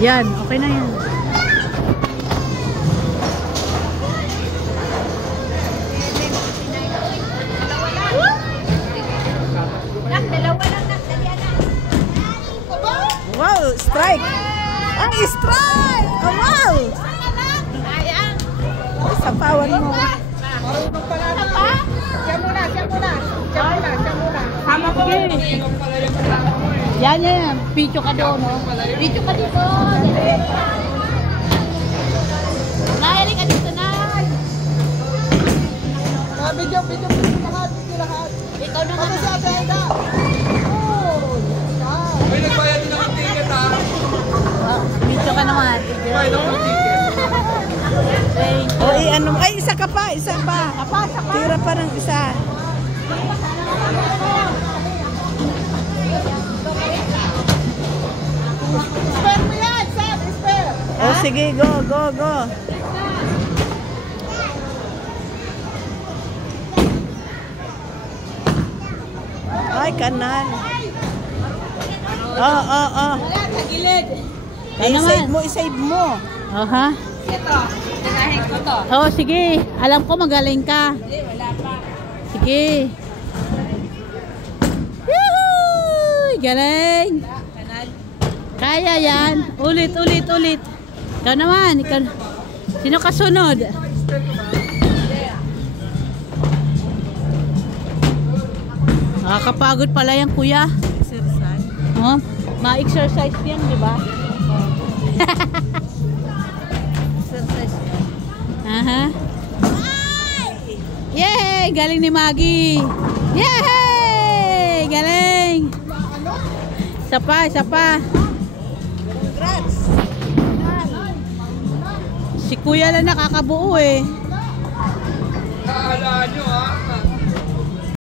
Yan, okay na yan. Wow, strike! Ang strike! Oh, wow! Sa power mo. Marunong pala na. Siya muna. Sama ko. Yan. Picho ka doon, no? Picho ka dito. Nay, ka dito, Nay. Video lahat. Ikaw na Ano sa agenda? May nagbayad din ng ticket, ha? Picho ka naman. Bayad ng ticket. Oy, ano? Ay, isa pa. Tira pa ng isa. Spare mo yan, Sam! Spare! Oh, sige, go. Ay, kanan. Oh. Wala, sa gilid. I-save mo. Ha? Ito, tinahin ko to. Oh, sige. Alam ko magaling ka. Hindi, wala pa. Sige. Yuhu! Galing. Kanal. Kaya yan. Ulit. Ikaw naman. Sino kasunod? Nakakapagod pala yan, kuya. Exercise. Oh, ma-exercise yan, di ba? Exercise. Aha. Yay! Galing ni Maggie. Yay! Galing. Isa pa. Congrats. Si kuya lang nakakabuo eh.